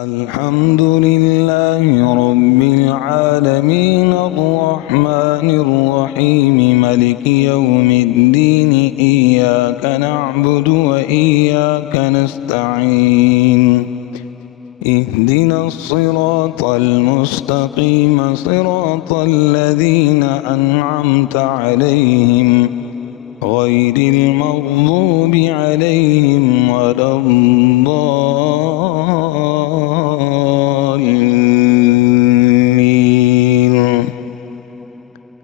الحمد لله رب العالمين الرحمن الرحيم ملك يوم الدين إياك نعبد وإياك نستعين اهدنا الصراط المستقيم صراط الذين أنعمت عليهم غير المغضوب عليهم ولا الضالين.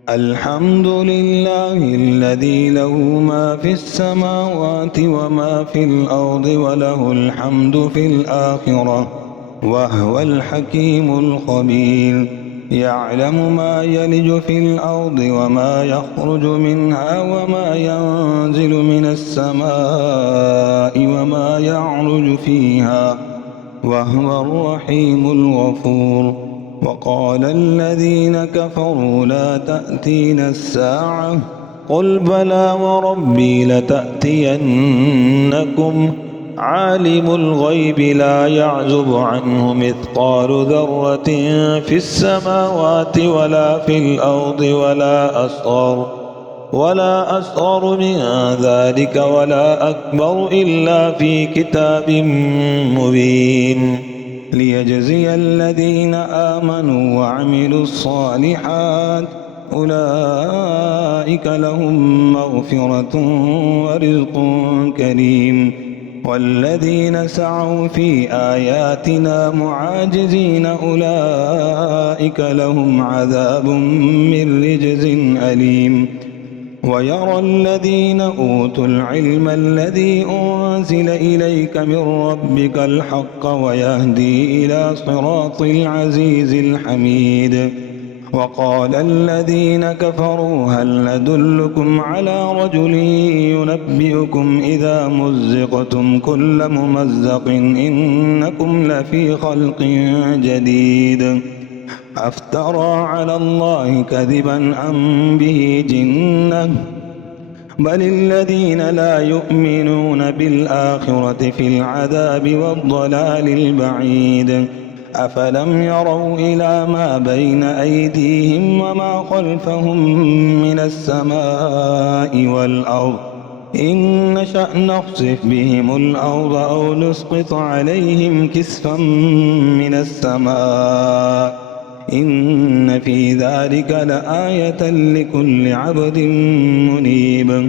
الحمد لله الذي له ما في السماوات وما في الأرض وله الحمد في الآخرة وهو الحكيم الخبير. يعلم ما يلج في الأرض وما يخرج منها وما ينزل من السماء وما يعرج فيها وهو الرحيم الغفور. وقال الذين كفروا لا تأتينا الساعة قل بلى وربي لتأتينكم عالم الغيب لا يعزب عنه مثقال ذرة في السماوات ولا في الأرض ولا أصغر من ذلك ولا أكبر إلا في كتاب مبين ليجزي الذين آمنوا وعملوا الصالحات أولئك لهم مغفرة ورزق كريم. والذين سعوا في آياتنا معاجزين أولئك لهم عذاب من رجز أليم. ويرى الذين أوتوا العلم الذي أنزل إليك من ربك الحق ويهدي إلى صراط العزيز الحميد. وقال الذين كفروا هل ندلكم على رجل ينبئكم إذا مزقتم كل ممزق إنكم لفي خلق جديد أفترى على الله كذبا أم به جنة بل الذين لا يؤمنون بالآخرة في العذاب والضلال البعيد. أفلم يروا إلى ما بين أيديهم وما خلفهم من السماء والأرض إن نشأ نخسف بهم الأرض أو نسقط عليهم كسفا من السماء إن في ذلك لآية لكل عبد منيب.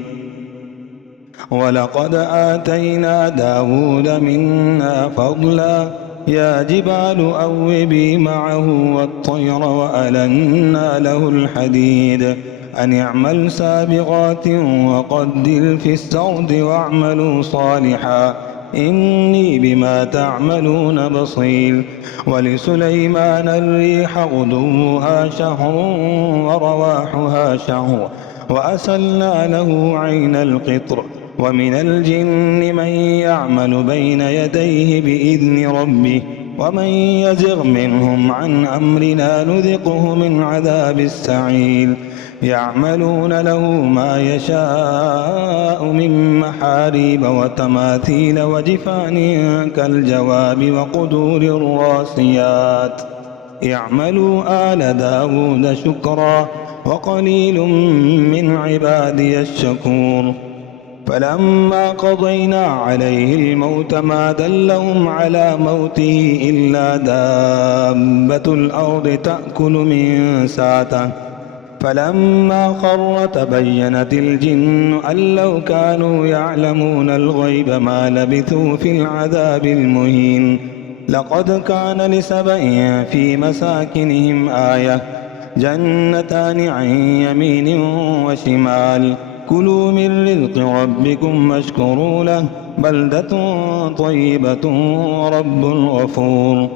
ولقد آتينا داود منا فضلا يا جبال أوبي معه والطير وألنا له الحديد أن اعمل سابغات وقدر في السرد واعملوا صالحا إني بما تعملون بصير. ولسليمان الريح غدوها شهر ورواحها شهر وأسلنا له عين القطر. ومن الجن من يعمل بين يديه بإذن ربه ومن يزغ منهم عن أمرنا نذقه من عذاب السعير. يعملون له ما يشاء من محاريب وتماثيل وجفان كالجواب وقدور الراسيات. اعملوا آل داود شكرا وقليل من عبادي الشكور. فلما قضينا عليه الموت ما دلهم على موته إلا دابة الأرض تأكل من ساته فلما خر تبينت الجن أن لو كانوا يعلمون الغيب ما لبثوا في العذاب المهين. لقد كان لسبإ في مساكنهم آية جنتان عن يمين وشمال كلوا من رزق ربكم واشكروا له بلدة طيبة ورب غفور.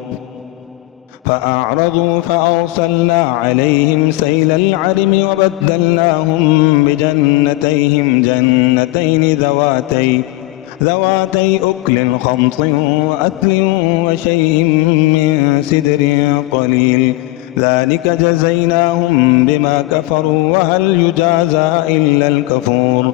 فأعرضوا فأرسلنا عليهم سيل العرم وبدلناهم بجنتيهم جنتين ذواتي أكل خمط وأثل وشيء من سدر قليل ذلك جزيناهم بما كفروا وهل يجازى إلا الكفور.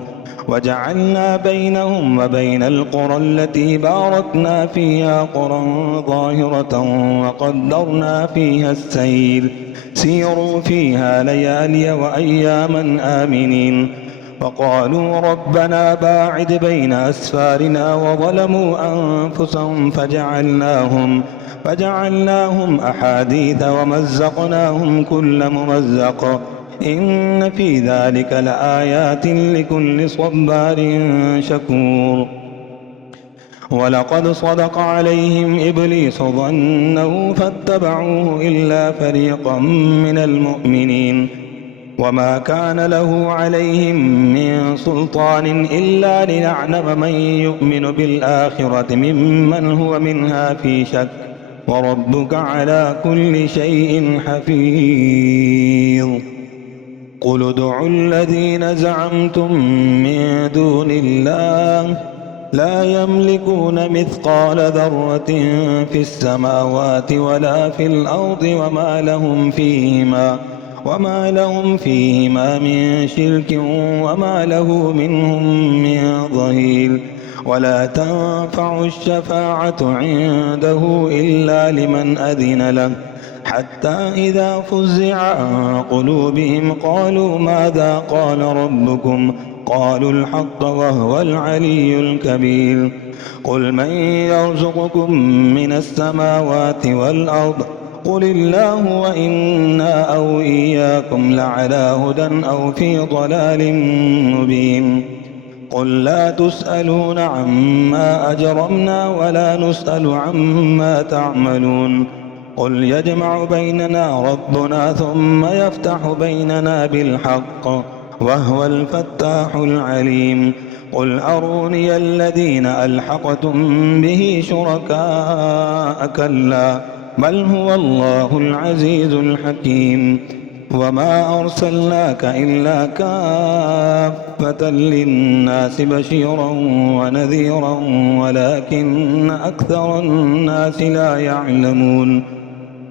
وجعلنا بينهم وبين القرى التي باركنا فيها قرى ظاهرة وقدرنا فيها السير سيروا فيها ليالي وأياما آمنين وقالوا ربنا باعد بين أسفارنا وظلموا أنفسهم فجعلناهم أحاديث ومزقناهم كل ممزق إن في ذلك لآيات لكل صبار شكور ولقد صدق عليهم إبليس ظنه فاتبعوه إلا فريقا من المؤمنين وما كان له عليهم من سلطان إلا لنعلم من يؤمن بالآخرة ممن هو منها في شك وربك على كل شيء حفيظ قل ادعوا الذين زعمتم من دون الله لا يملكون مثقال ذرة في السماوات ولا في الأرض وما لهم فيهما من شرك وما له منهم من ظهير ولا تنفع الشفاعة عنده إلا لمن أذن له حتى إذا فزع عن قلوبهم قالوا ماذا قال ربكم قالوا الحق وهو العلي الكبير قل من يرزقكم من السماوات والأرض قل الله وإنا أو إياكم لعلى هدى أو في ضلال مبين قل لا تسألون عما أجرمنا ولا نسأل عما تعملون قل يجمع بيننا ربنا ثم يفتح بيننا بالحق وهو الفتاح العليم قل أروني الذين ألحقتم به شركاء كلا بل هو الله العزيز الحكيم وما أرسلناك إلا كافة للناس بشيرا ونذيرا ولكن أكثر الناس لا يعلمون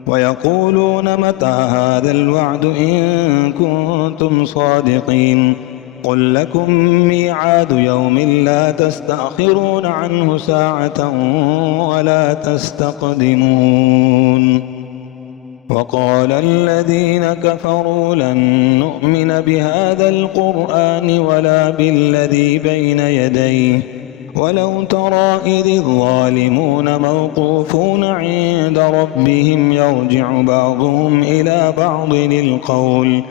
ويقولون متى هذا الوعد إن كنتم صادقين قل لكم ميعاد يوم لا تستأخرون عنه ساعة ولا تستقدمون وقال الذين كفروا لن نؤمن بهذا القرآن ولا بالذي بين يديه ولو ترى إذ الظالمون موقوفون عند ربهم يرجع بعضهم إلى بعض القول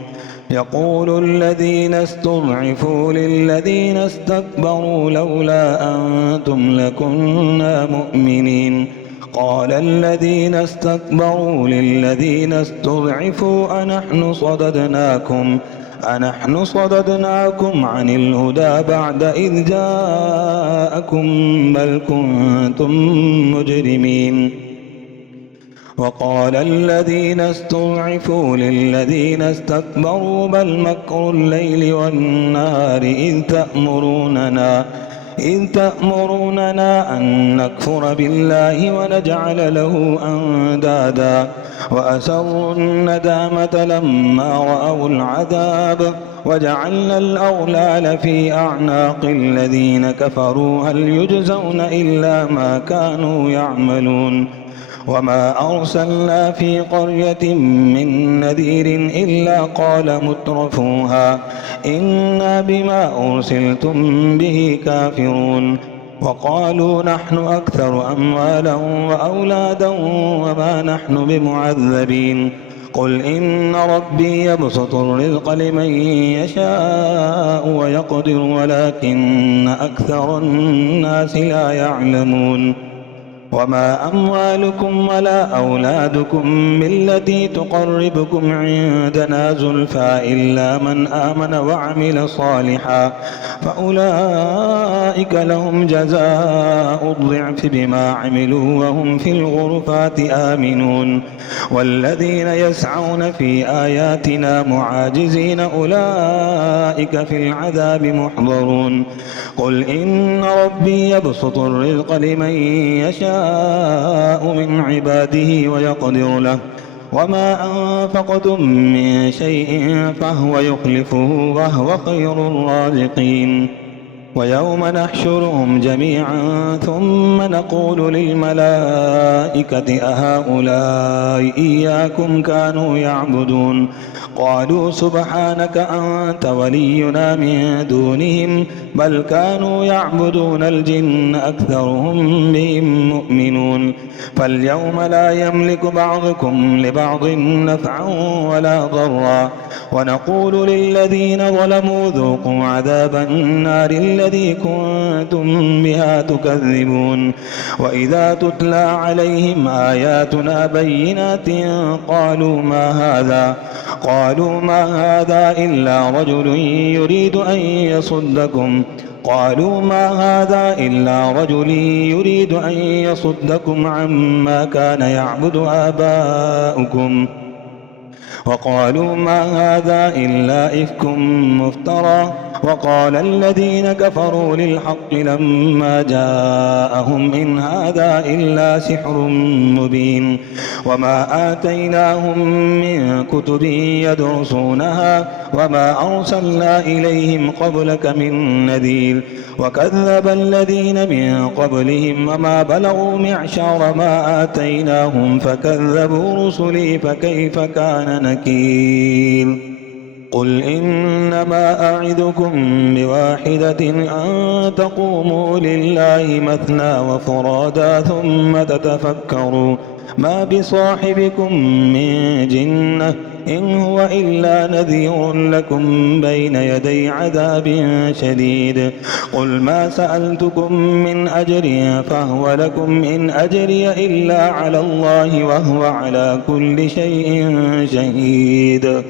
يقول الذين استضعفوا للذين استكبروا لولا أنتم لكنا مؤمنين قال الذين استكبروا للذين استضعفوا أنحن صددناكم عن الهدى بعد إذ جاءكم بل كنتم مجرمين وقال الذين استضعفوا للذين استكبروا بل مكر الليل والنهار إذ تأمروننا أن نكفر بالله ونجعل له أندادا وأسروا الندامة لما رأوا العذاب وجعلنا الأغلال في أعناق الذين كفروا هل يجزون إلا ما كانوا يعملون وما أرسلنا في قرية من نذير إلا قال مترفوها إنا بما أرسلتم به كافرون وقالوا نحن أكثر أموالا وأولادا وما نحن بمعذبين قل إن ربي يبسط الرزق لمن يشاء ويقدر ولكن أكثر الناس لا يعلمون وما أموالكم ولا أولادكم بالتي تقربكم عندنا زلفى إلا من آمن وعمل صالحا فأولئك لهم جزاء الضعف بما عملوا وهم في الغرفات آمنون والذين يسعون في آياتنا معاجزين أولئك في العذاب محضرون قل إن ربي يبسط الرزق لمن يشاء من عباده ويقدر له وما أنفقتم من شيء فهو يخلفه وهو خير الرازقين ويوم نحشرهم جميعا ثم نقول للملائكة أهؤلاء إياكم كانوا يعبدون قالوا سبحانك أنت ولينا من دونهم بل كانوا يعبدون الجن أكثرهم بهم مؤمنون فاليوم لا يملك بعضكم لبعض نفعا ولا ضرا ونقول للذين ظلموا ذوقوا عذاب النار الذي كنتم بها تكذبون وإذا تتلى عليهم آياتنا بينات قالوا ما هذا إلا رجل يريد أن يصدكم عما كان يعبد آباؤكم وقالوا ما هذا إلا إفك مفترى وقال الذين كفروا للحق لما جاءهم إن هذا إلا سحر مبين وما آتيناهم من كتب يدرسونها وما أرسلنا إليهم قبلك من نذير وكذب الذين من قبلهم وما بلغوا معشار ما آتيناهم فكذبوا رسلي فكيف كان نكير قل إنما أعظكم بواحدة أن تقوموا لله مثنى وفرادا ثم تتفكروا ما بصاحبكم من جنة إن هو إلا نذير لكم بين يدي عذاب شديد قل ما سألتكم من أجر فهو لكم إن أجري إلا على الله وهو على كل شيء شهيد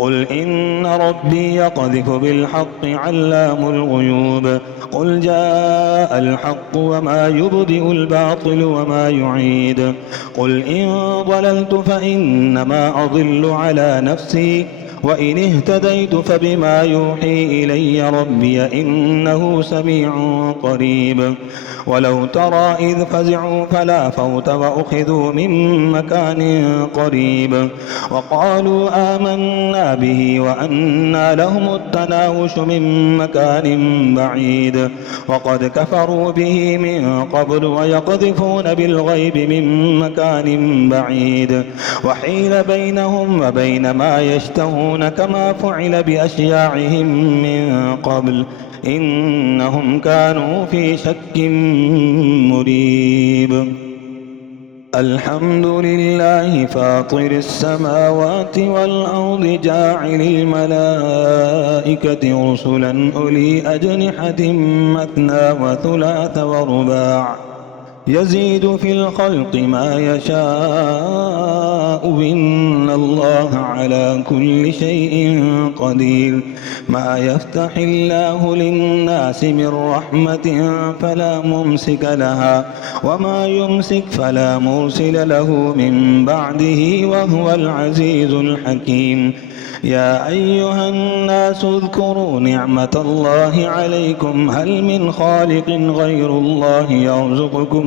قل إن ربي يقذف بالحق علام الغيوب قل جاء الحق وما يبدئ الباطل وما يعيد قل إن ضللت فإنما أضل على نفسي وإن اهتديت فبما يوحي إلي ربي إنه سميع قريب ولو ترى إذ فزعوا فلا فوت وأخذوا من مكان قريب وقالوا آمنا به وأنى لهم التناوش من مكان بعيد وقد كفروا به من قبل ويقذفون بالغيب من مكان بعيد وحيل بينهم وبين ما يشتهون كما فعل بأشياعهم من قبل إنهم كانوا في شك مريب الحمد لله فاطر السماوات والأرض جاعل الملائكة رسلا أولي أجنحة مثنى وثلاث ورباع يزيد في الخلق ما يشاء إن الله على كل شيء قدير ما يفتح الله للناس من رحمة فلا ممسك لها وما يمسك فلا مرسل له من بعده وهو العزيز الحكيم يا أيها الناس اذكروا نعمة الله عليكم هل من خالق غير الله يرزقكم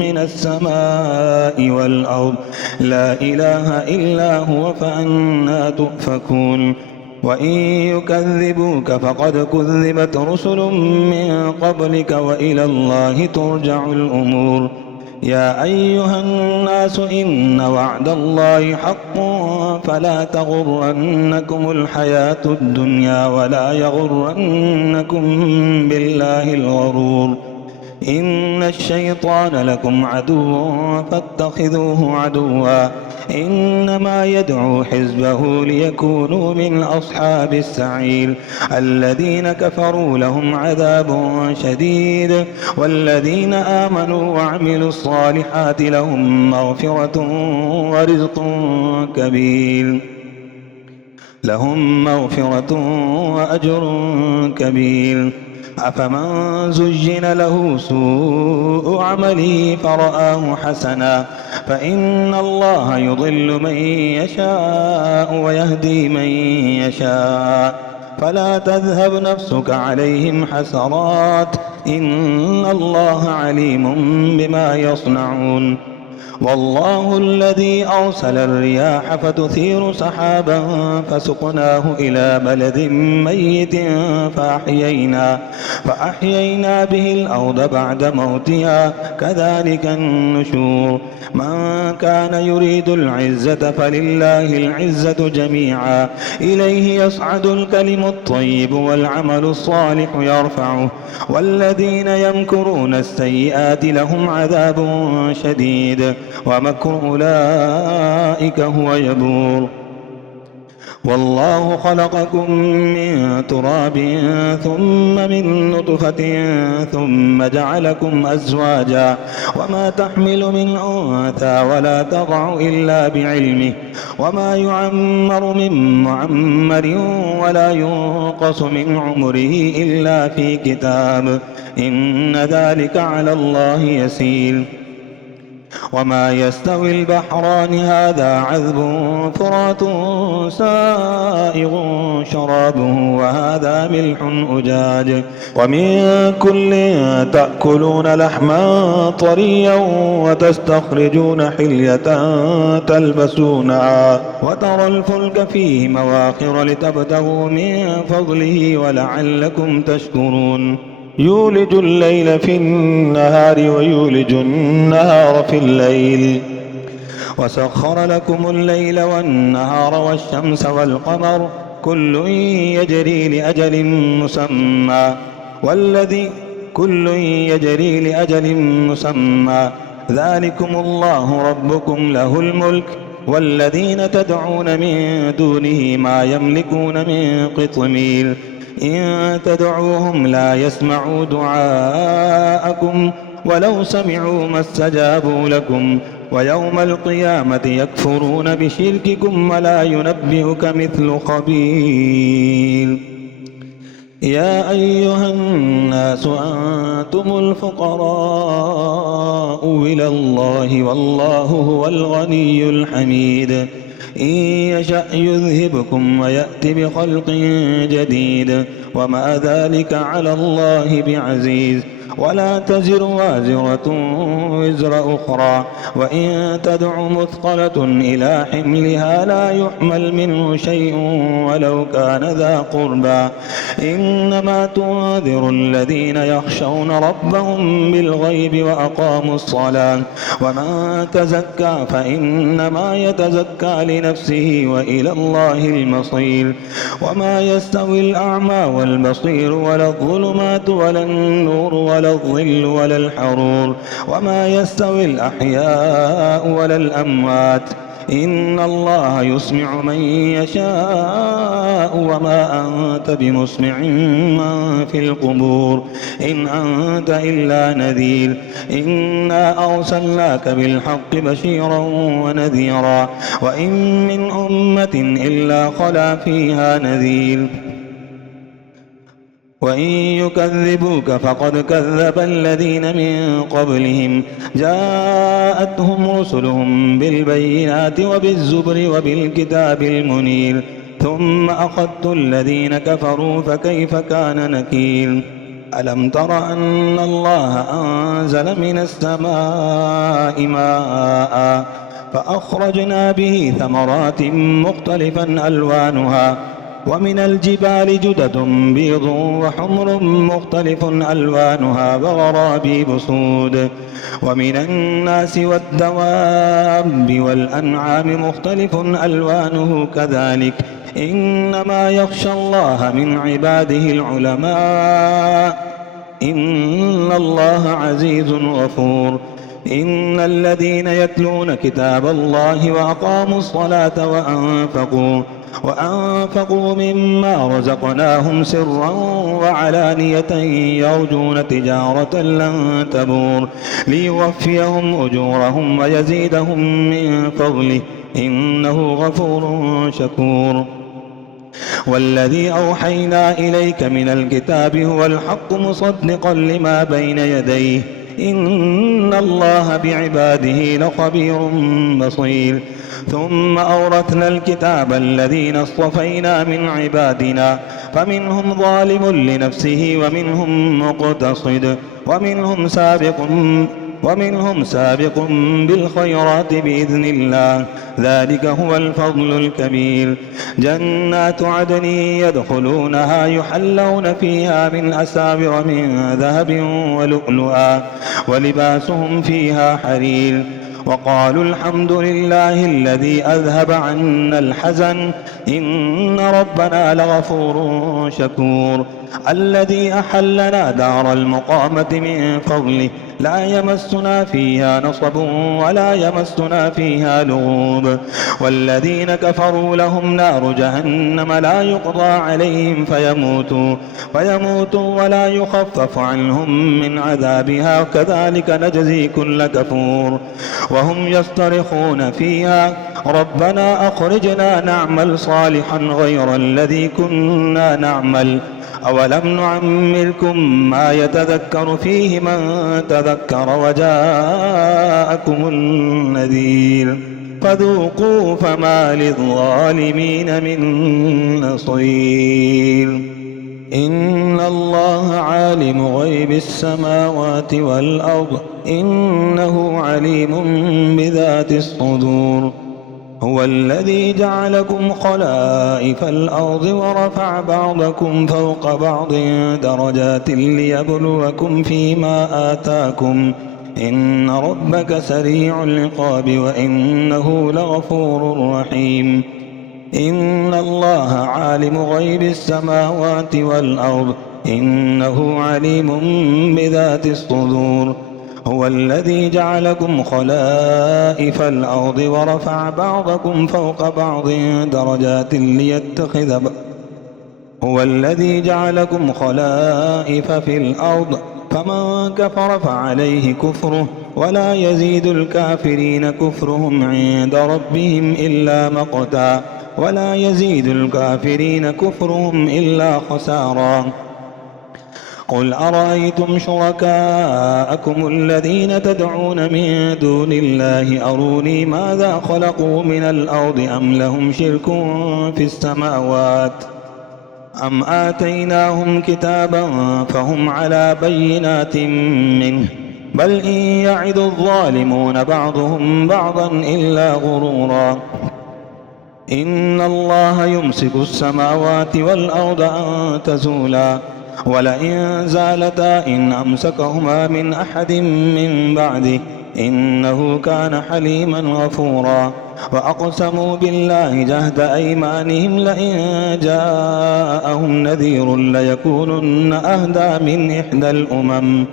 من السماء والأرض لا إله إلا هو فأنى تؤفكون وإن يكذبوك فقد كذبت رسل من قبلك وإلى الله ترجع الأمور يا أيها الناس إن وعد الله حق فلا تغرنكم الحياة الدنيا ولا يغرنكم بالله الغرور إن الشيطان لكم عدو فاتخذوه عدوا إنما يدعو حزبه ليكونوا من أصحاب السعير الذين كفروا لهم عذاب شديد والذين آمنوا وعملوا الصالحات لهم مغفرة ورزق كبير وأجر كبير أفمن زين له سوء عمله فرآه حسنا فإن الله يضل من يشاء ويهدي من يشاء فلا تذهب نفسك عليهم حسرات إن الله عليم بما يصنعون والله الذي أرسل الرياح فتثير سحابا فسقناه إلى بلد ميت فأحيينا به الأرض بعد موتها كذلك النشور. من كان يريد العزة فلله العزة جميعا إليه يصعد الكلم الطيب والعمل الصالح يرفعه والذين يمكرون السيئات لهم عذاب شديد ومكر أولئك هو يبور. والله خلقكم من تراب ثم من نطفة ثم جعلكم أزواجا وما تحمل من أنثى ولا تضع إلا بعلمه وما يعمر من معمر ولا ينقص من عمره إلا في كتاب إن ذلك على الله يسير. وما يستوي البحران هذا عذب فرات سائغ شرابه وهذا ملح أجاج ومن كل تأكلون لحما طريا وتستخرجون حلية تلبسونها وترى الفلك فيه مواخر لتبتغوا من فضله ولعلكم تشكرون. يولج الليل في النهار ويولج النهار في الليل وسخر لكم الليل والنهار والشمس والقمر كل يجري لأجل مسمى ذلكم الله ربكم له الملك والذين تدعون من دونه ما يملكون من قطمير إن تدعوهم لا يسمعوا دعاءكم ولو سمعوا ما استجابوا لكم ويوم القيامة يكفرون بشرككم ولا ينبئك مثل خبير. يا أيها الناس أنتم الفقراء إلى الله والله هو الغني الحميد إن يشأ يذهبكم ويأت بخلق جديد وما ذلك على الله بعزيز. ولا تزر وازرة وزر أخرى وإن تدع مثقلة إلى حملها لا يحمل منه شيء ولو كان ذا قربى إنما تنذر الذين يخشون ربهم بالغيب وأقاموا الصلاة ومن تزكى فإنما يتزكى لنفسه وإلى الله المصير. وما يستوي الأعمى والبصير ولا الظلمات ولا النور ولا الظل ولا الحرور وما يستوي الأحياء ولا الأموات إن الله يسمع من يشاء وما أنت بمسمع من في القبور إن أنت إلا نذير إنا أرسلناك بالحق بشيرا ونذيرا وإن من أمة إلا خلا فيها نذير وإن يكذبوك فقد كذب الذين من قبلهم جاءتهم رسلهم بالبينات وبالزبر وبالكتاب المنير ثم أخذت الذين كفروا فكيف كان نكير. ألم تر أن الله أنزل من السماء ماء فأخرجنا به ثمرات مختلفا ألوانها ومن الجبال جدد بيض وحمر مختلف ألوانها وغرابيب سود ومن الناس والدواب والأنعام مختلف ألوانه كذلك إنما يخشى الله من عباده العلماء إن الله عزيز غفور. إن الذين يتلون كتاب الله وأقاموا الصلاة وأنفقوا مما رزقناهم سرا وعلانية يرجون تجارة لن تبور ليوفيهم أجورهم ويزيدهم من فضله إنه غفور شكور. والذي أوحينا إليك من الكتاب هو الحق مصدقا لما بين يديه إن الله بعباده لخبير بصير. ثم أورثنا الكتاب الذين اصطفينا من عبادنا فمنهم ظالم لنفسه ومنهم مقتصد ومنهم سابق بالخيرات بإذن الله، ذلك هو الفضل الكبير. جنات عدن يدخلونها يحلون فيها من أساور من ذهب ولؤلؤا ولباسهم فيها حرير. وقالوا الحمد لله الذي أذهب عنا الحزن إن ربنا لغفور شكور. الذي أحلنا دار المقامة من فضله لا يمسنا فيها نصب ولا يمسنا فيها لغوب. والذين كفروا لهم نار جهنم لا يقضى عليهم فيموتوا ولا يخفف عنهم من عذابها كذلك نجزي كل كفور. وهم يصطرخون فيها ربنا أخرجنا نعمل صالحا غير الذي كنا نعمل أولم نعمركم ما يتذكر فيه من تذكر وجاءكم النذير فذوقوا فما للظالمين من نصير. إن الله عالم غيب السماوات والأرض إنه عليم بذات الصدور. هو الذي جعلكم خلائف الأرض ورفع بعضكم فوق بعض درجات ليبلوكم فيما آتاكم إن ربك سريع العقاب وإنه لغفور رحيم. إن الله عالم غيب السماوات والأرض إنه عليم بذات الصدور. هو الذي جعلكم خلائف الأرض ورفع بعضكم فوق بعض درجات هو الذي جعلكم خلائف في الأرض فمن كفر فعليه كفره ولا يزيد الكافرين كفرهم عند ربهم إلا مقتا ولا يزيد الكافرين كفرهم إلا خسارا. قل أرأيتم شركاءكم الذين تدعون من دون الله أروني ماذا خلقوا من الأرض أم لهم شرك في السماوات أم آتيناهم كتابا فهم على بينات منه بل إن يعد الظالمون بعضهم بعضا إلا غرورا. إن الله يمسك السماوات والأرض أن تزولا ولئن زالتا إن أمسكهما من أحد من بعده إنه كان حليما غفورا. وأقسموا بالله جهد أيمانهم لئن جاءهم نذير ليكونن أهدى من إحدى الأمم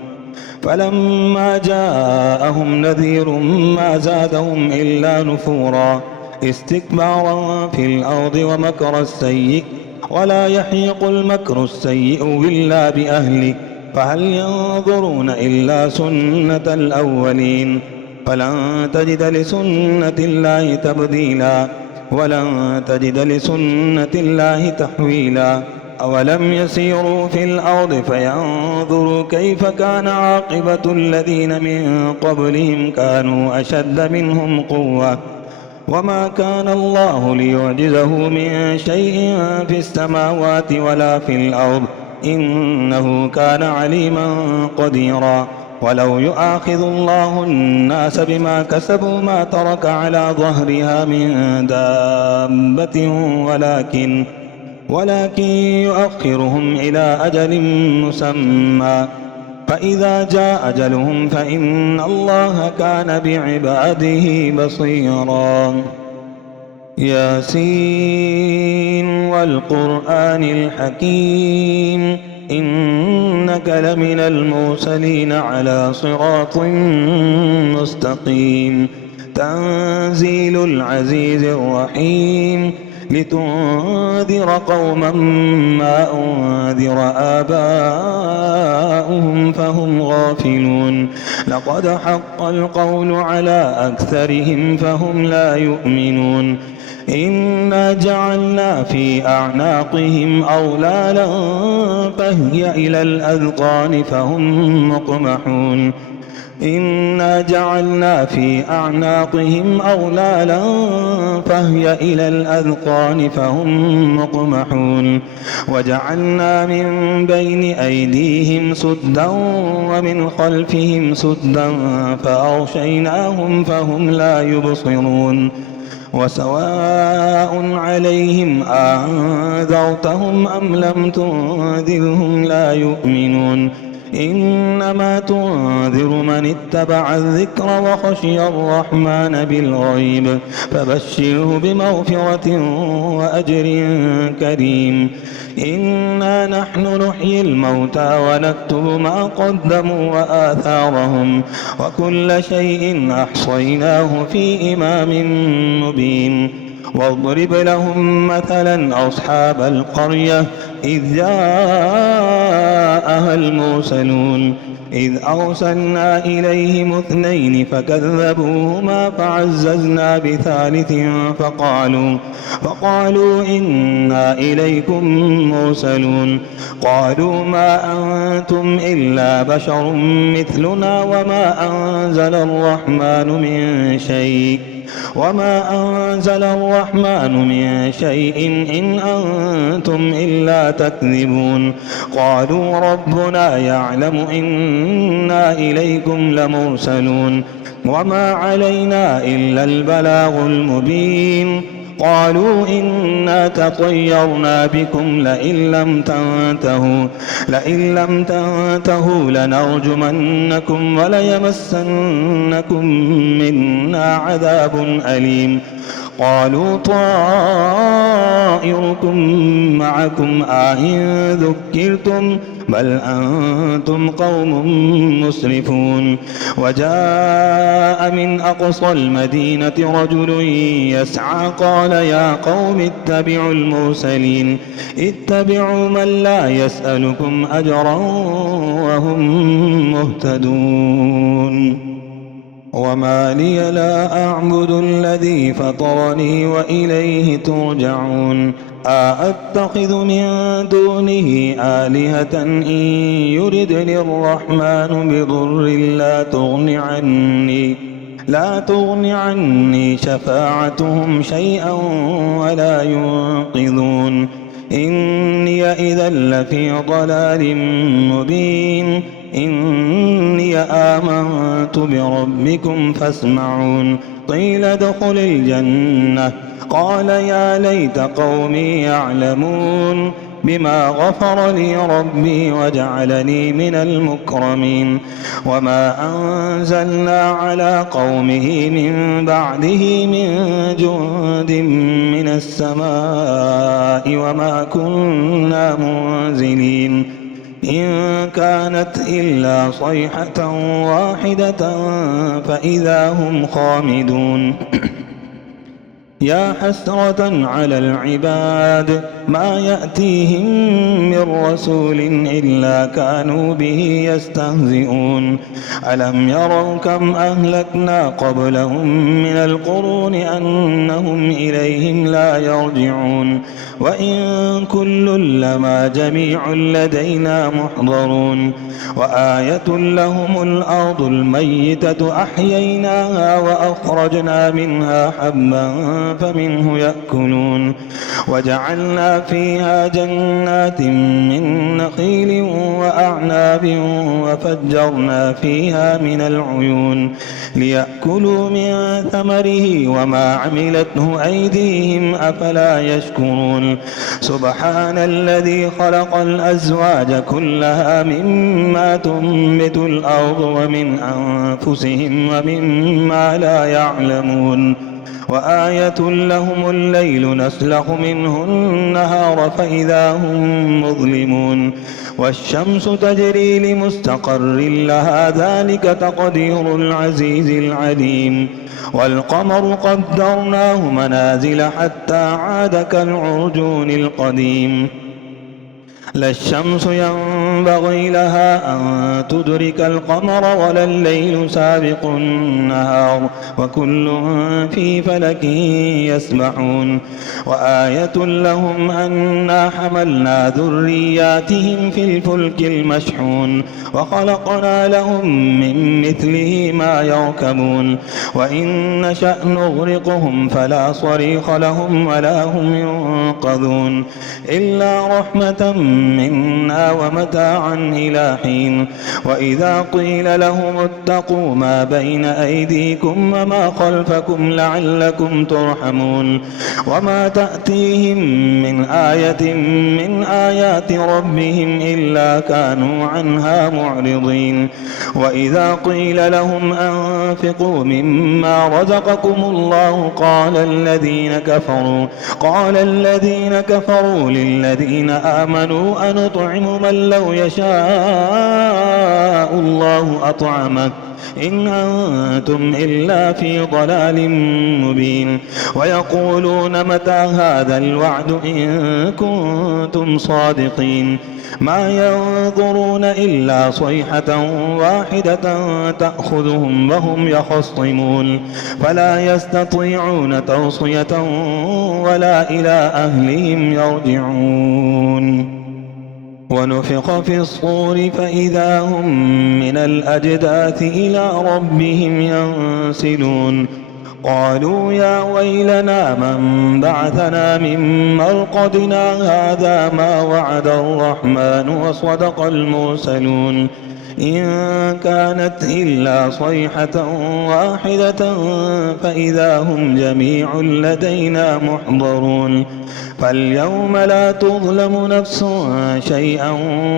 فلما جاءهم نذير ما زادهم إلا نفورا استكبارا في الأرض ومكر السيء ولا يحيق المكر السيء إلا بأهله فهل ينظرون إلا سنة الأولين فلن تجد لسنة الله تبديلا ولن تجد لسنة الله تحويلا. أولم يسيروا في الأرض فينظروا كيف كان عاقبة الذين من قبلهم كانوا أشد منهم قوة وما كان الله ليعجزه من شيء في السماوات ولا في الأرض إنه كان عليما قديرا. ولو يؤاخذ الله الناس بما كسبوا ما ترك على ظهرها من دابة ولكن يؤخرهم إلى أجل مسمى فإذا جاء أجلهم فإن الله كان بعباده بصيرا. ياسين والقرآن الحكيم إنك لمن المرسلين على صراط مستقيم. تنزيل العزيز الرحيم لتنذر قوما ما أنذر آباؤهم فهم غافلون. لقد حق القول على أكثرهم فهم لا يؤمنون. إنا جعلنا في أعناقهم أغلالا فهي إلى الأذقان فهم مقمحون إنا جعلنا في أعناقهم أغلالا فهي إلى الأذقان فهم مقمحون وجعلنا من بين أيديهم سدا ومن خلفهم سدا فأغشيناهم فهم لا يبصرون وسواء عليهم أنذرتهم أم لم تنذرهم لا يؤمنون إنما تنذر من اتبع الذكر وخشي الرحمن بالغيب فبشره بمغفرة وأجر كريم إنا نحن نحيي الموتى ونكتب ما قدموا وآثارهم وكل شيء أحصيناه في إمام مبين واضرب لهم مثلا أصحاب القرية إذ جاءها المرسلون إذ أرسلنا إليهم اثنين فكذبوهما فعززنا بثالث فقالوا إنا إليكم مرسلون قالوا ما أنتم إلا بشر مثلنا وما أنزل الرحمن من شيء إن أنتم إلا تكذبون قالوا ربنا يعلم إنا إليكم لمرسلون وما علينا إلا البلاغ المبين قالوا إنا تطيرنا بكم لئن لم تنتهوا لنرجمنكم وليمسنكم منا عذاب أليم قالوا طائركم معكم أإن ذكرتم بل أنتم قوم مسرفون وجاء من أقصى المدينة رجل يسعى قال يا قوم اتبعوا المرسلين اتبعوا من لا يسألكم أجرا وهم مهتدون وما لي لا أعبد الذي فطرني وإليه ترجعون أأتخذ من دونه آلهة إن يردني الرحمن بضر لا تغن عني شفاعتهم شيئا ولا ينقذون إني إذا لفي ضلال مبين إني آمنت بربكم فاسمعون قيل ادخل الجنة قال يا ليت قومي يعلمون بما غفر لي ربي وجعلني من المكرمين وما أنزلنا على قومه من بعده من جند من السماء وما كنا منزلين إن كانت إلا صيحة واحدة فإذا هم خامدون يا حسرة على العباد ما يأتيهم من رسول إلا كانوا به يستهزئون ألم يروا كم أهلكنا قبلهم من القرون أنهم إليهم لا يرجعون وإن كل لما جميع لدينا محضرون وآية لهم الأرض الميتة أحييناها وأخرجنا منها حبا فمنه يأكلون وجعلنا فيها جنات من نخيل وأعناب وفجرنا فيها من العيون ليأكلوا من ثمره وما عملته أيديهم أفلا يشكرون سبحان الذي خلق الأزواج كلها مما تنبت الأرض ومن أنفسهم ومما لا يعلمون وآية لهم الليل نسلخ منه النهار فإذا هم مظلمون والشمس تجري لمستقر لها ذلك تقدير العزيز العليم والقمر قدرناه منازل حتى عاد كالعرجون القديم لا الشمس ينبغي لها أن تدرك القمر ولا الليل سابق النهار وكل في فلك يسبحون وآية لهم أنا حملنا ذرياتهم في الفلك المشحون وخلقنا لهم من مثله ما يركبون وإن نشأ نغرقهم فلا صريخ لهم ولا هم ينقذون إلا رحمة منا ومتاعا إلى حين وإذا قيل لهم اتقوا ما بين أيديكم وما خلفكم لعلكم ترحمون وما تأتيهم من آية من آيات ربهم إلا كانوا عنها معرضين وإذا قيل لهم أنفقوا مما رزقكم الله قال الذين كفروا للذين آمنوا أنطعم من لو يشاء الله أطعمه إن أنتم إلا في ضلال مبين ويقولون متى هذا الوعد إن كنتم صادقين ما ينظرون إلا صيحة واحدة تأخذهم وهم يخصمون فلا يستطيعون توصية ولا إلى أهلهم يرجعون ونفخ في الصور فإذا هم من الأجداث إلى ربهم ينسلون قالوا يا ويلنا من بعثنا من مرقدنا هذا ما وعد الرحمن وصدق المرسلون إن كانت إلا صيحة واحدة فإذا هم جميع لدينا محضرون فاليوم لا تظلم نفس شيئا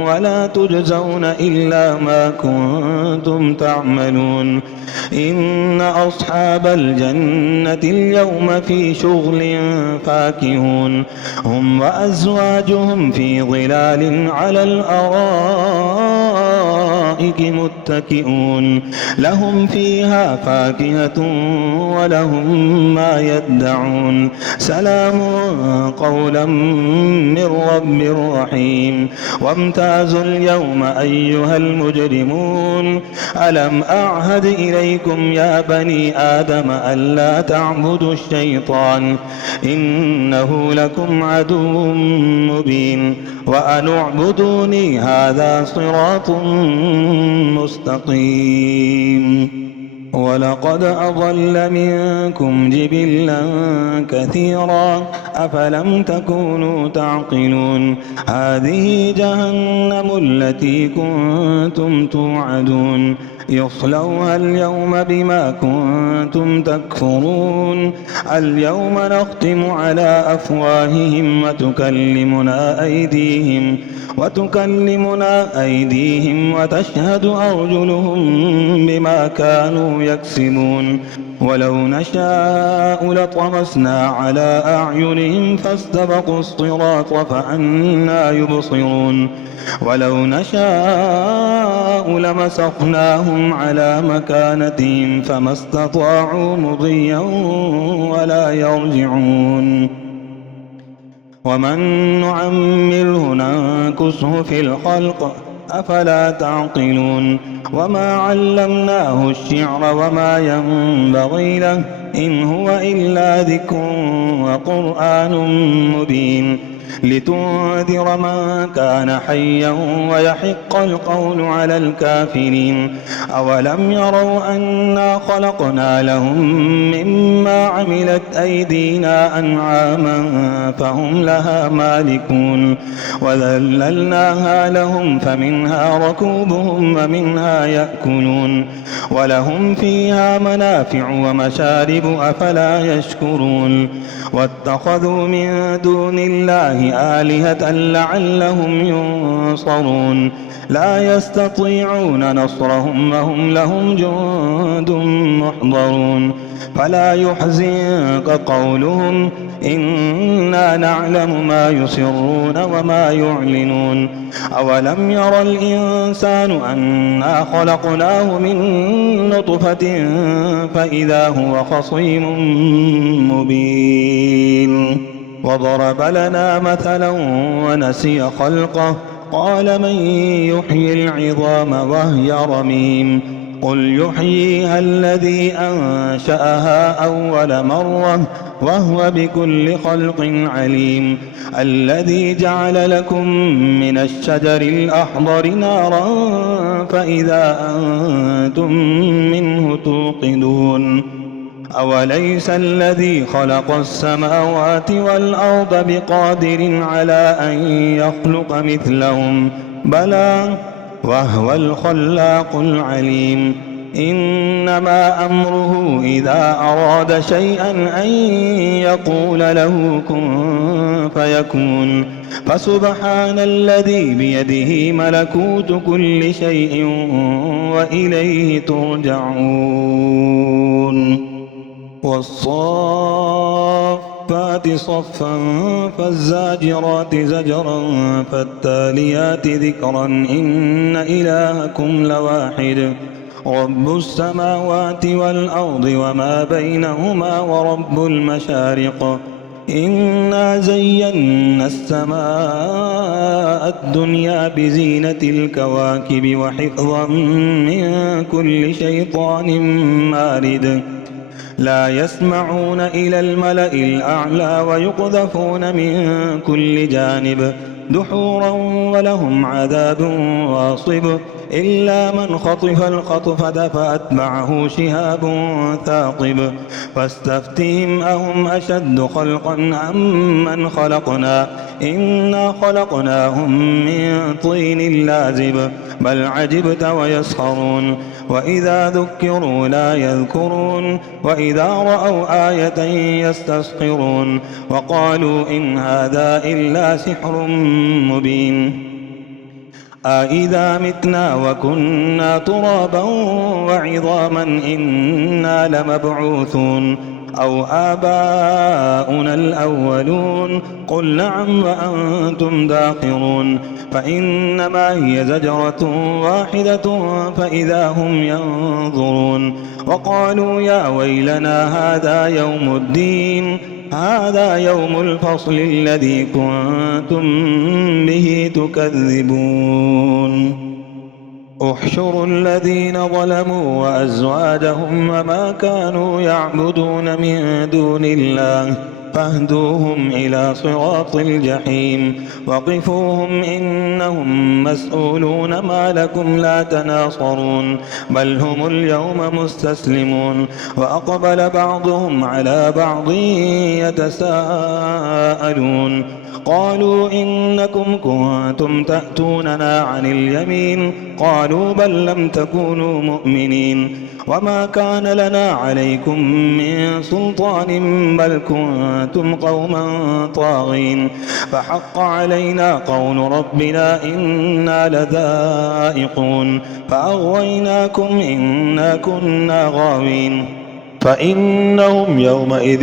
ولا تجزون إلا ما كنتم تعملون إن أصحاب الجنة اليوم في شغل فاكهون هم وأزواجهم في ظلال على الأرائك متكئون لهم فيها فاكهة ولهم ما يدعون سلام قولا من رب رحيم وامتازوا اليوم أيها المجرمون ألم أعهد إليكم يا بني آدم ألا تعبدوا الشيطان إنه لكم عدو مبين وأن اعبدوني هذا صراط مستقيم ولقد أضل منكم جبلا كثيرا أفلم تكونوا تعقلون هذه جهنم التي كنتم توعدون يصلوها اليوم بما كنتم تكفرون اليوم نختم على أفواههم وتكلمنا أيديهم وتشهد أرجلهم بما كانوا يكسبون ولو نشاء لطمسنا على أعينهم فاستبقوا الصراط فأنى يبصرون ولو نشاء لمسخناهم على مكانتهم فما استطاعوا مضيا ولا يرجعون ومن نعمره ننكسه في الخلق أفلا تعقلون وما علمناه الشعر وما ينبغي له إن هو إلا ذكر وقرآن مبين لتنذر من كان حيا ويحق القول على الكافرين أولم يروا أنا خلقنا لهم مما عملت أيدينا أنعاما فهم لها مالكون وذللناها لهم فمنها ركوبهم ومنها يأكلون ولهم فيها منافع ومشارب أفلا يشكرون واتخذوا من دون الله آلهة لعلهم ينصرون لا يستطيعون نصرهم وهم لهم جند محضرون فلا يحزنك قولهم إنا نعلم ما يسرون وما يعلنون أولم ير الإنسان أنا خلقناه من نطفة فإذا هو خصيم مبين وضرب لنا مثلا ونسي خلقه قال من يحيي العظام وهي رميم قل يحييها الذي أنشأها أول مرة وهو بكل خلق عليم الذي جعل لكم من الشجر الأخضر نارا فإذا أنتم منه توقدون أوليس الذي خلق السماوات والأرض بقادر على أن يخلق مثلهم بلى وهو الخلاق العليم إنما أمره إذا أراد شيئا أن يقول له كن فيكون فسبحان الذي بيده ملكوت كل شيء وإليه ترجعون والصافات صفا فالزاجرات زجرا فالتاليات ذكرا إن إلهكم لواحد رب السماوات والأرض وما بينهما ورب المشارق إنا زينا السماء الدنيا بزينة الكواكب وحفظا من كل شيطان مارد لا يسمعون إلى الملأ الأعلى ويقذفون من كل جانب دحورا ولهم عذاب واصب إلا من خطف الخطفة فأتبعه شهاب ثاقب فاستفتهم أهم أشد خلقا أم من خلقنا إنا خلقناهم من طين لازب بل عجبت ويسخرون وإذا ذكروا لا يذكرون وإذا رأوا آية يستسخرون وقالوا إن هذا إلا سحر مبين أإذا متنا وكنا ترابا وعظاما إنا لمبعوثون أو آباؤنا الأولون قل نعم وأنتم داخرون فإنما هي زجرة واحدة فإذا هم ينظرون وقالوا يا ويلنا هذا يوم الدين هذا يوم الفصل الذي كنتم به تكذبون احشروا الذين ظلموا وأزواجهم وما كانوا يعبدون من دون الله فاهدوهم إلى صراط الجحيم وقفوهم إنهم مسؤولون ما لكم لا تناصرون بل هم اليوم مستسلمون وأقبل بعضهم على بعض يتساءلون قالوا إنكم كنتم تأتوننا عن اليمين قالوا بل لم تكونوا مؤمنين وما كان لنا عليكم من سلطان بل كنتم قوما طاغين فحق علينا قول ربنا إنا لذائقون فأغويناكم إنا كنا غاوين فإنهم يومئذ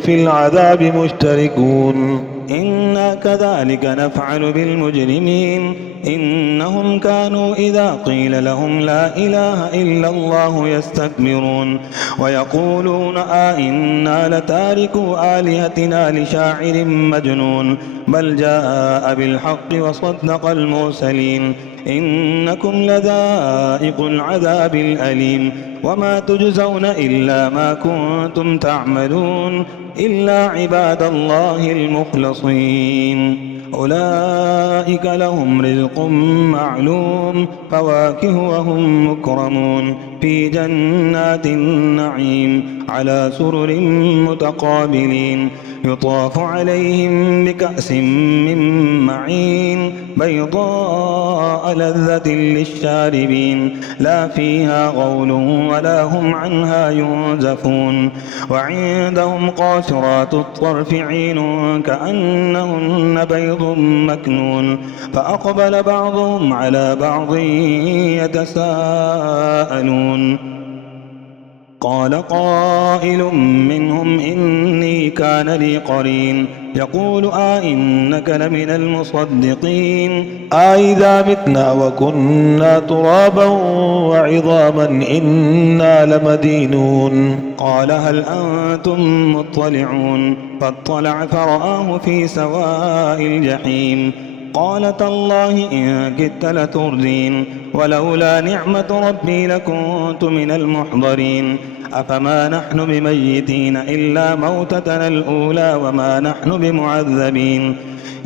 في العذاب مشتركون إنا كذلك نفعل بالمجرمين إنهم كانوا إذا قيل لهم لا إله إلا الله يستكبرون ويقولون إنا لتاركوا آلهتنا لشاعر مجنون بل جاء بالحق وصدق المرسلين إنكم لذائق العذاب الأليم وما تجزون إلا ما كنتم تعملون إلا عباد الله المخلصين أولئك لهم رزق معلوم فواكه وهم مكرمون في جنات النعيم على سرر متقابلين يطاف عليهم بكأس من معين بيضاء لذة للشاربين لا فيها غول ولا هم عنها ينزفون وعندهم قاصرات الطرف عين كأنهن بيض مكنون فأقبل بعضهم على بعض يتساءلون قال قائل منهم إني كان لي قرين يقول إنك لمن المصدقين أإذا متنا وكنا ترابا وعظاما إنا لمدينون قال هل أنتم مطلعون فاطلع فرآه في سواء الجحيم قال تالله إن كدت لتردين ولولا نعمة ربي لكنت من المحضرين أفما نحن بميتين إلا موتتنا الأولى وما نحن بمعذبين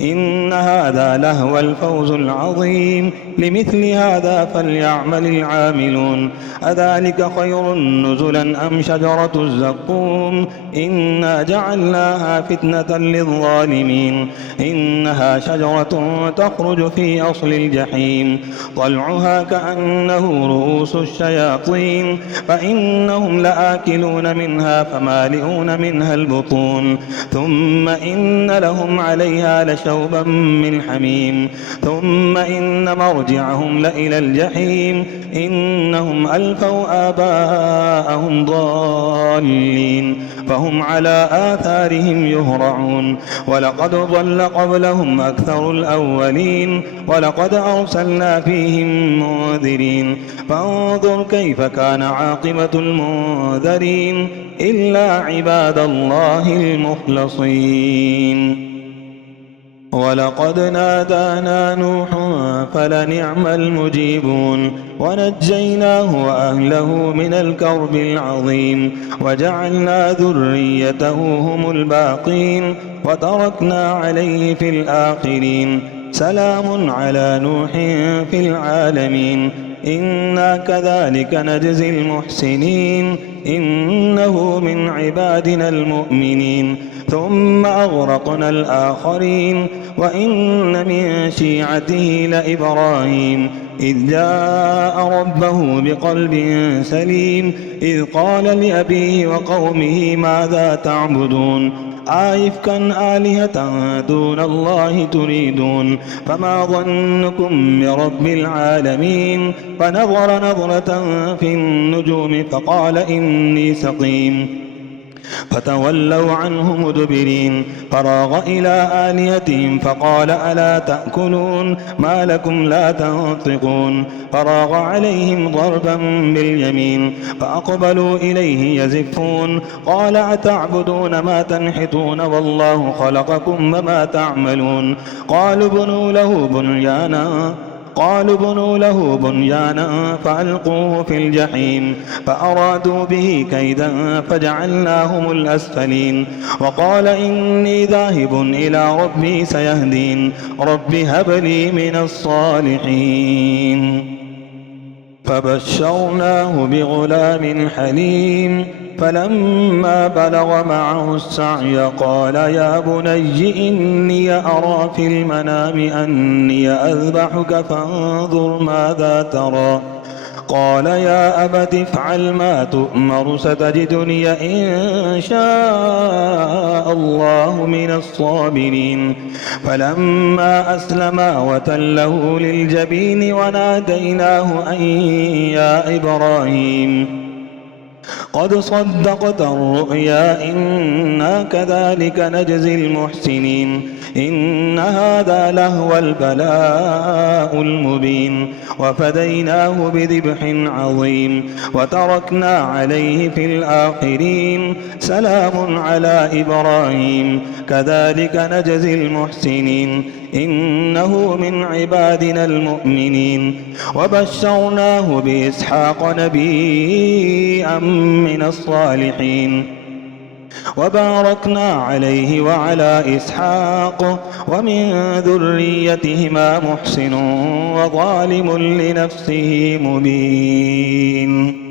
إن هذا لهو الفوز العظيم لمثل هذا فليعمل العاملون أذلك خير نزلا أم شجرة الزقوم إنا جعلناها فتنة للظالمين إنها شجرة تخرج في أصل الجحيم طلعها كأنه رؤوس الشياطين فإنهم لآكلون منها فمالئون منها البطون ثم إن لهم عليها لشوبا من حميم ثم إن مرجعهم لإلى الجحيم إنهم ألفوا آباءهم ضالين فهم على آثارهم يهرعون ولقد ضل قبلهم أكثر الأولين ولقد أرسلنا فيهم منذرين فانظر كيف كان عاقبة المنذرين إلا عباد الله المخلصين ولقد نادانا نوح فلنعم المجيبون ونجيناه وأهله من الكرب العظيم وجعلنا ذريته هم الباقين وتركنا عليه في الآخرين سلام على نوح في العالمين إنا كذلك نجزي المحسنين إنه من عبادنا المؤمنين ثم أغرقنا الآخرين وإن من شيعته لإبراهيم إذ جاء ربه بقلب سليم إذ قال لأبيه وقومه ماذا تعبدون آئفكا آلهة دون الله تريدون فما ظنكم برب العالمين فنظر نظرة في النجوم فقال إني سقيم فتولوا عنه مدبرين فراغ إلى آلهتهم فقال ألا تأكلون ما لكم لا تنطقون فراغ عليهم ضربا باليمين فأقبلوا إليه يزفون قال أتعبدون ما تنحتون والله خلقكم وما تعملون قالوا بنوا له بنيانا فألقوه في الجحيم فأرادوا به كيدا فجعلناهم الأسفلين وقال إني ذاهب إلى ربي سيهدين رب هب لي من الصالحين فبشرناه بغلام حليم فلما بلغ معه السعي قال يا بني إني أرى في المنام أني أذبحك فانظر ماذا ترى قال يا أبت افعل ما تؤمر ستجدني إن شاء الله من الصابرين فلما أسلما وتله للجبين وناديناه أن يا إبراهيم قد صدقت الرؤيا إنا كذلك نجزي المحسنين إن هذا لهو البلاء المبين وفديناه بذبح عظيم وتركنا عليه في الآخرين سلام على إبراهيم كذلك نجزي المحسنين إنه من عبادنا المؤمنين وبشرناه بإسحاق نبيا من الصالحين وباركنا عليه وعلى إسحاق ومن ذريتهما محسن وظالم لنفسه مبين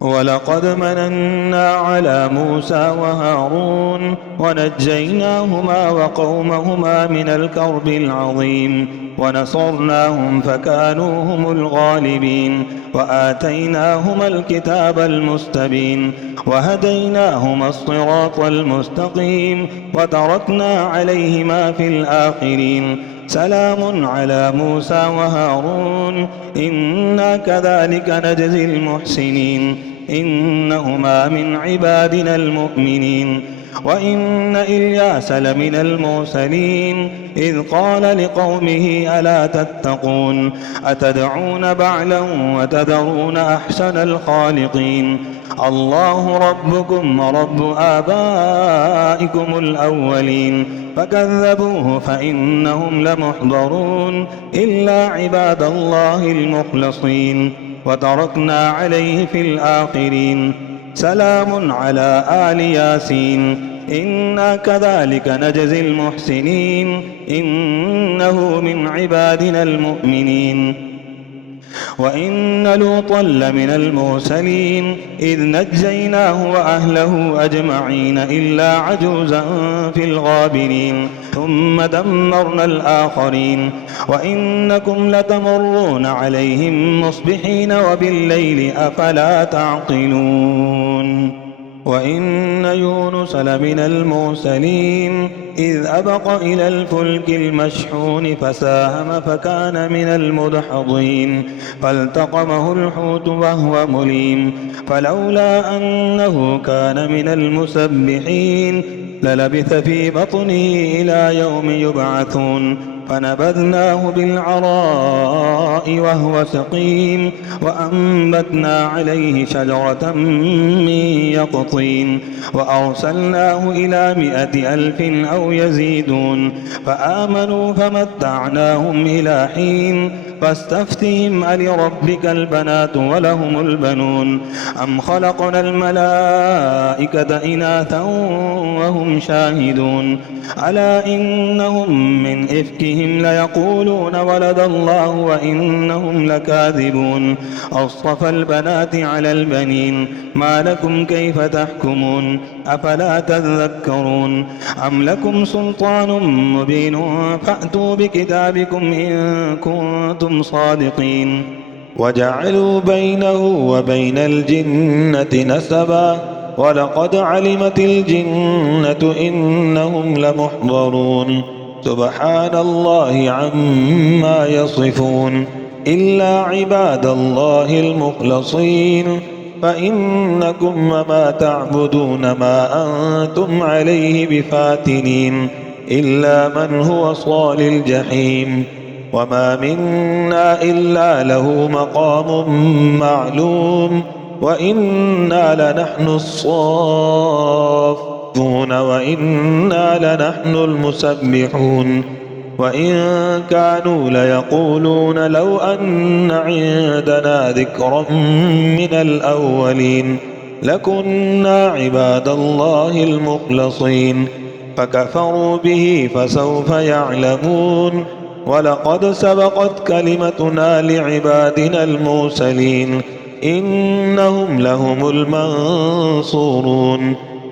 ولقد مننا على موسى وهارون ونجيناهما وقومهما من الكرب العظيم ونصرناهم فكانوا هم الغالبين وآتيناهما الكتاب المستبين وهديناهما الصراط المستقيم وتركنا عليهما في الآخرين سلام على موسى وهارون إنا كذلك نجزي المحسنين إنهما من عبادنا المؤمنين وإن إلياس لمن المرسلين إذ قال لقومه ألا تتقون أتدعون بعلا وتذرون أحسن الخالقين الله ربكم ورب آبائكم الأولين فكذبوه فإنهم لمحضرون إلا عباد الله المخلصين وتركنا عليه في الآخرين سلام على آل ياسين إنا كذلك نجزي المحسنين إنه من عبادنا المؤمنين وإن لوطا لمن المرسلين إذ نجيناه وأهله أجمعين إلا عجوزا في الغابرين ثم دمرنا الآخرين وإنكم لتمرون عليهم مصبحين وبالليل أفلا تعقلون وإن يونس لمن المرسلين إذ أبق إلى الفلك المشحون فساهم فكان من المدحضين فالتقمه الحوت وهو مليم فلولا أنه كان من المسبحين للبث في بطنه إلى يوم يبعثون فنبذناه بالعراء وهو سقيم وأنبتنا عليه شجرة من يقطين وأرسلناه إلى 100,000 أو يزيدون فآمنوا فمتعناهم إلى حين فاستفتهم ألربك البنات ولهم البنون أم خلقنا الملائكة إناثا وهم شاهدون ألا إنهم من إفكهم ليقولون ولد الله وإنهم لكاذبون أصطفى البنات على البنين ما لكم كيف تحكمون أفلا تذكرون أم لكم سلطان مبين فأتوا بكتابكم إن كنتم صادقين وجعلوا بينه وبين الجنة نسبا ولقد علمت الجنة إنهم لمحضرون سبحان الله عما يصفون إلا عباد الله المخلصين فإنكم وما تعبدون ما أنتم عليه بفاتنين إلا من هو صال الجحيم وما منا إلا له مقام معلوم وإنا لنحن الصافون وإنا لنحن المسبحون وإن كانوا ليقولون لو أن عندنا ذكرا من الأولين لكنا عباد الله المخلصين فكفروا به فسوف يعلمون ولقد سبقت كلمتنا لعبادنا المرسلين إنهم لهم المنصورون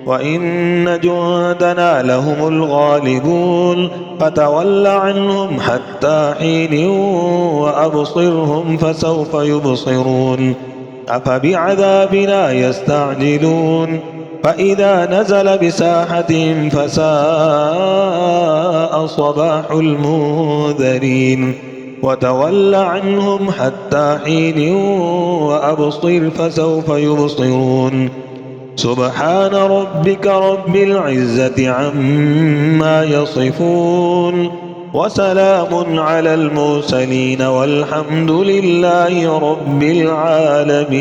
وإن جندنا لهم الغالبون فتول عنهم حتى حين وأبصرهم فسوف يبصرون أفبعذابنا يستعجلون فإذا نزل بساحتهم فساء صباح المنذرين وتول عنهم حتى حين وأبصر فسوف يبصرون سبحان ربك رب العزة عما يصفون وسلام على المرسلين والحمد لله رب العالمين.